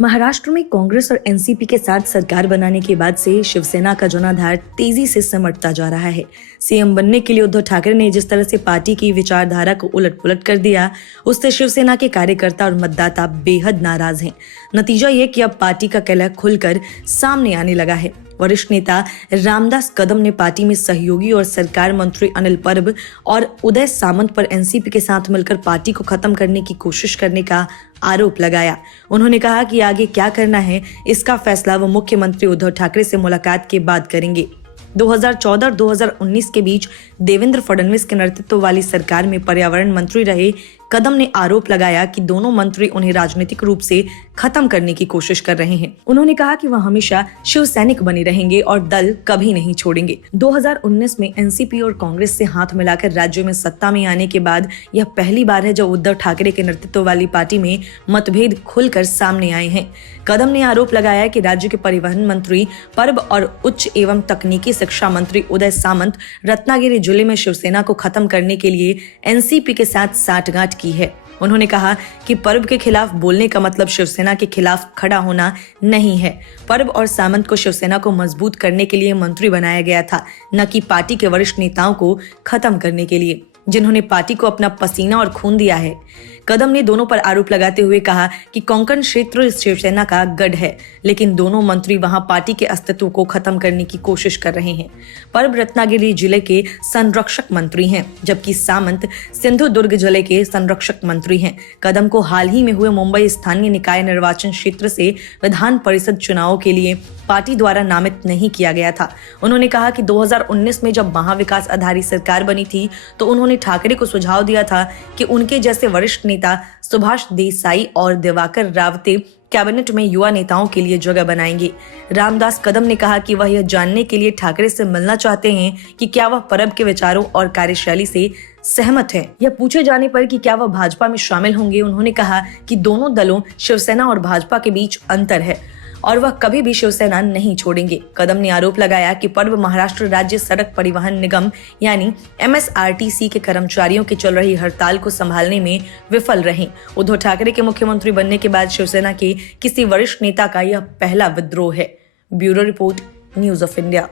महाराष्ट्र में कांग्रेस और एनसीपी के साथ सरकार बनाने के बाद से शिवसेना का जनाधार तेजी से सिमटता जा रहा है। सीएम बनने के लिए उद्धव ठाकरे ने जिस तरह से पार्टी की विचारधारा को उलट-पुलट कर दिया, उससे शिवसेना के कार्यकर्ता और मतदाता बेहद नाराज हैं। नतीजा ये कि अब पार्टी का कलह खुलकर सामने आने लगा है। वरिष्ठ नेता रामदास कदम ने पार्टी में सहयोगी और सरकार मंत्री अनिल परब और उदय सामंत पर एनसीपी के साथ मिलकर पार्टी को खत्म करने की कोशिश करने का आरोप लगाया। उन्होंने कहा कि आगे क्या करना है, इसका फैसला वो मुख्यमंत्री उद्धव ठाकरे से मुलाकात के बाद करेंगे। 2014 और 2019 के बीच देवेंद्र फडणवीस के नेतृत्व वाली सरकार में पर्यावरण मंत्री रहे कदम ने आरोप लगाया कि दोनों मंत्री उन्हें राजनीतिक रूप से खत्म करने की कोशिश कर रहे हैं। उन्होंने कहा कि वह हमेशा शिव सैनिक बने रहेंगे और दल कभी नहीं छोड़ेंगे। 2019 में एनसीपी और कांग्रेस से हाथ मिलाकर राज्य में सत्ता में आने के बाद यह पहली बार है जब उद्धव ठाकरे के नेतृत्व वाली पार्टी में मतभेद खुलकर सामने आए हैं। कदम ने आरोप लगाया कि राज्य के परिवहन मंत्री परब और उच्च एवं तकनीकी शिक्षा मंत्री उदय सामंत रत्नागिरी जिले में शिवसेना को खत्म करने के लिए एनसीपी के साथ साठगांठ की है। उन्होंने कहा कि परब के खिलाफ बोलने का मतलब शिवसेना के खिलाफ खड़ा होना नहीं है। परब और सामंत को शिवसेना को मजबूत करने के लिए मंत्री बनाया गया था, न कि पार्टी के वरिष्ठ नेताओं को खत्म करने के लिए, जिन्होंने पार्टी को अपना पसीना और खून दिया है। कदम ने दोनों पर आरोप लगाते हुए कहा कि कोंकण क्षेत्र शिवसेना का गढ़ है, लेकिन दोनों मंत्री वहां पार्टी के अस्तित्व को खत्म करने की कोशिश कर रहे हैं। परब रत्नागिरी जिले के संरक्षक मंत्री हैं, जबकि सामंत सिंधुदुर्ग जिले के संरक्षक मंत्री हैं। कदम को हाल ही में हुए मुंबई स्थानीय निकाय निर्वाचन क्षेत्र से विधान परिषद चुनावों के लिए पार्टी द्वारा नामित नहीं किया गया था। उन्होंने कहा कि 2019 में जब महाविकास आघाड़ी सरकार बनी थी तो उन्होंने ठाकरे को सुझाव दिया था कि उनके जैसे वरिष्ठ नेता सुभाष देसाई और दिवाकर रावते कैबिनेट में युवा नेताओं के लिए जगह बनाएंगे। रामदास कदम ने कहा कि वह यह जानने के लिए ठाकरे से मिलना चाहते हैं कि क्या वह परब के विचारों और कार्यशैली से सहमत है। यह पूछे जाने पर कि क्या वह भाजपा में शामिल होंगे, उन्होंने कहा कि दोनों दलों शिवसेना और भाजपा के बीच अंतर है और वह कभी भी शिवसेना नहीं छोड़ेंगे। कदम ने आरोप लगाया कि परब महाराष्ट्र राज्य सड़क परिवहन निगम यानी MSRTC के कर्मचारियों की चल रही हड़ताल को संभालने में विफल रहे। उद्धव ठाकरे के मुख्यमंत्री बनने के बाद शिवसेना के किसी वरिष्ठ नेता का यह पहला विद्रोह है। Bureau report, news of India.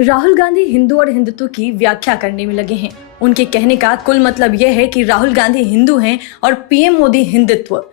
Rahul Gandhi Hindu और हिंदुत्व की व्याख्या करने में लगे हैं। उनके कहने का कुल मतलब यह है कि राहुल गांधी हिंदू हैं और पीएम मोदी हिंदुत्व।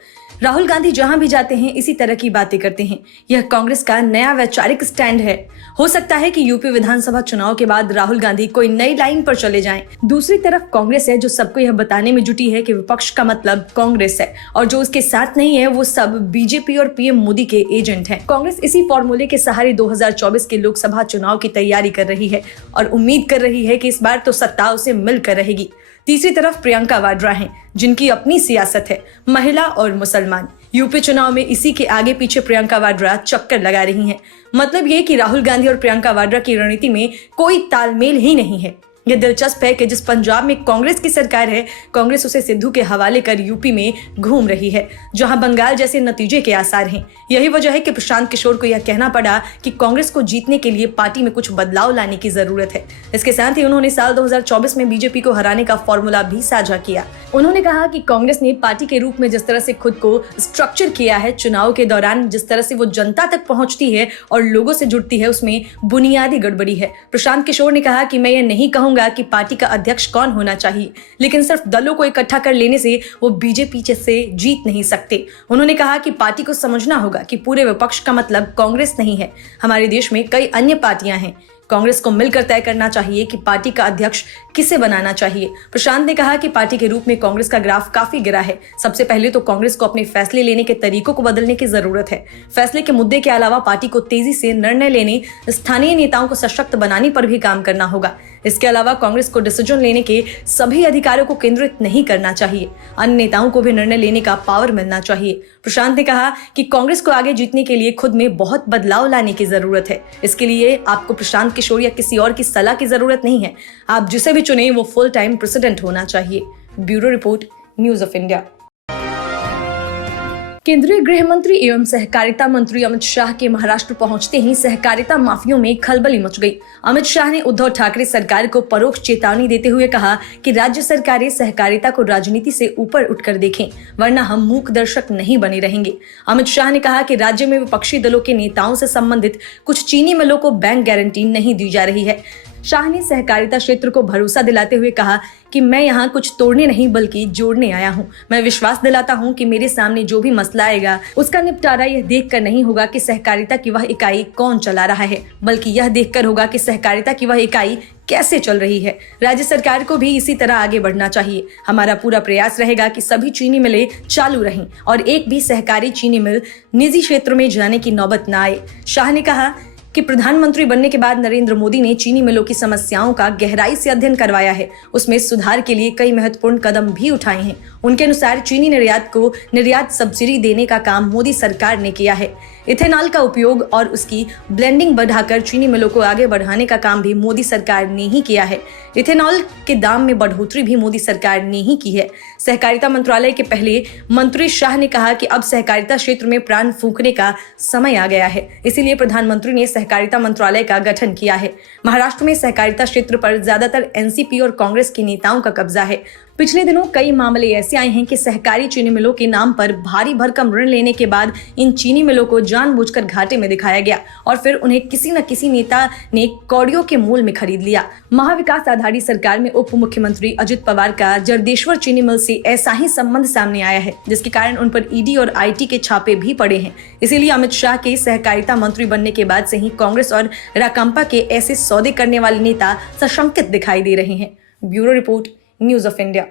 राहुल गांधी जहां भी जाते हैं इसी तरह की बातें करते हैं। यह कांग्रेस का नया वैचारिक स्टैंड है। हो सकता है कि यूपी विधानसभा चुनाव के बाद राहुल गांधी कोई नई लाइन पर चले जाएं। दूसरी तरफ कांग्रेस है जो सबको यह बताने में जुटी है कि विपक्ष का मतलब कांग्रेस है और जो उसके साथ नहीं है वो सब बीजेपी और पीएम मोदी के एजेंट हैं। कांग्रेस इसी फॉर्मूले के सहारे 2024 के लोकसभा चुनाव की तैयारी कर रही है और उम्मीद कर रही है कि इस बार तो सत्ता उसे मिलकर रहेगी। तीसरी तरफ प्रियंका वाड्रा हैं, जिनकी अपनी सियासत है, महिला और मुसलमान। यूपी चुनाव में इसी के आगे पीछे प्रियंका वाड्रा चक्कर लगा रही हैं। मतलब ये कि राहुल गांधी और प्रियंका वाड्रा की रणनीति में कोई तालमेल ही नहीं है। यह दिलचस्प है कि जिस पंजाब में कांग्रेस की सरकार है, कांग्रेस उसे सिद्धू के हवाले कर यूपी में घूम रही है, जहां बंगाल जैसे नतीजे के आसार हैं। यही वजह है कि प्रशांत किशोर को यह कहना पड़ा कि कांग्रेस को जीतने के लिए पार्टी में कुछ बदलाव लाने की जरूरत है। इसके साथ ही उन्होंने साल 2024 में बीजेपी को हराने का फॉर्मूला भी साझा किया। उन्होंने कहा कि कांग्रेस ने पार्टी के रूप में जिस तरह से खुद को स्ट्रक्चर किया है, चुनाव के दौरान जिस तरह से वो जनता तक पहुंचती है और लोगों से जुड़ती है, उसमें बुनियादी गड़बड़ी है। प्रशांत किशोर ने कहा कि मैं ये नहीं कहूंगा कि पार्टी का अध्यक्ष कौन होना चाहिए, लेकिन सिर्फ दलों को इकट्ठा कर लेने से वो बीजेपी से जीत नहीं सकते। उन्होंने कहा कि पार्टी को समझना होगा कि पूरे विपक्ष का मतलब कांग्रेस नहीं है। हमारे देश में कई अन्य पार्टियां हैं। कांग्रेस को मिलकर तय करना चाहिए कि पार्टी का अध्यक्ष किसे बनाना चाहिए। प्रशांत ने कहा कि पार्टी के रूप में कांग्रेस का ग्राफ काफी गिरा है। सबसे पहले तो कांग्रेस को अपने फैसले लेने के तरीकों को बदलने की जरूरत है। फैसले के मुद्दे के अलावा पार्टी को तेजी से निर्णय लेने, स्थानीय नेताओं को सशक्त बनाने पर भी काम करना होगा। इसके अलावा कांग्रेस को डिसीजन लेने के सभी अधिकारों को केंद्रित नहीं करना चाहिए। अन्य नेताओं को भी निर्णय लेने का पावर मिलना चाहिए। प्रशांत ने कहा कि कांग्रेस को आगे जीतने के लिए खुद में बहुत बदलाव लाने की जरूरत है। इसके लिए आपको प्रशांत किशोर या किसी और की सलाह की जरूरत नहीं है। आप जिसे भी चुने वो फुल टाइम प्रेसिडेंट होना चाहिए। Bureau report, news of India. केंद्रीय गृह मंत्री एवं सहकारिता मंत्री अमित शाह के महाराष्ट्र पहुंचते ही सहकारिता माफियों में खलबली मच गई। अमित शाह ने उद्धव ठाकरे सरकार को परोक्ष चेतावनी देते हुए कहा कि राज्य सरकारें सहकारिता को राजनीति से ऊपर उठकर देखें, वरना हम मूक दर्शक नहीं बने रहेंगे। अमित शाह ने कहा कि राज्य में विपक्षी दलों के नेताओं से संबंधित कुछ चीनी मिलों को बैंक गारंटी नहीं दी जा रही है। शाह ने सहकारिता क्षेत्र को भरोसा दिलाते हुए कहा कि मैं यहाँ कुछ तोड़ने नहीं बल्कि जोड़ने आया हूँ। मैं विश्वास दिलाता हूँ कि मेरे सामने जो भी मसला आएगा उसका निपटारा यह देखकर नहीं होगा कि सहकारिता की वह इकाई कौन चला रहा है, बल्कि यह देखकर होगा कि सहकारिता की वह इकाई कैसे चल रही है। राज्य सरकार को भी इसी तरह आगे बढ़ना चाहिए। हमारा पूरा प्रयास रहेगा कि सभी चीनी मिलें चालू रहें और एक भी सहकारी चीनी मिल निजी क्षेत्रों में जाने की नौबत न आए। शाह ने कहा कि प्रधानमंत्री बनने के बाद नरेंद्र मोदी ने चीनी मिलों की समस्याओं का गहराई से अध्ययन करवाया है। उसमें सुधार के लिए कई महत्वपूर्ण कदम भी उठाए हैं। उनके अनुसार चीनी निर्यात को निर्यात सब्सिडी देने का काम मोदी सरकार ने किया है। इथेनॉल का उपयोग और उसकी ब्लेंडिंग बढ़ाकर चीनी मिलों को आगे बढ़ाने का काम भी मोदी सरकार ने ही किया है। इथेनॉल के दाम में बढ़ोतरी भी मोदी सरकार ने ही की है। सहकारिता मंत्रालय के पहले मंत्री शाह ने कहा कि अब सहकारिता क्षेत्र में प्राण फूंकने का समय आ गया है, इसीलिए प्रधानमंत्री ने सहकारिता मंत्रालय का गठन किया है। महाराष्ट्र में सहकारिता क्षेत्र पर ज्यादातर एनसीपी और कांग्रेस के नेताओं का कब्जा है। पिछले दिनों कई मामले ऐसे आए हैं कि सहकारी चीनी मिलों के नाम पर भारी भरकम ऋण लेने के बाद इन चीनी मिलों को जानबूझकर घाटे में दिखाया गया और फिर उन्हें किसी न किसी नेता ने कौड़ियों के मोल में खरीद लिया। महाविकास आघाड़ी सरकार में उप मुख्यमंत्री अजित पवार का जरदेश्वर चीनी मिल से ऐसा ही संबंध सामने आया है, जिसके कारण उन पर ईडी और आईटी के छापे भी पड़े हैं। इसीलिए अमित शाह के सहकारिता मंत्री बनने के बाद से ही कांग्रेस और राकांपा के ऐसे सौदे करने वाले नेता सशंकित दिखाई दे रहे हैं। Bureau report, news of India.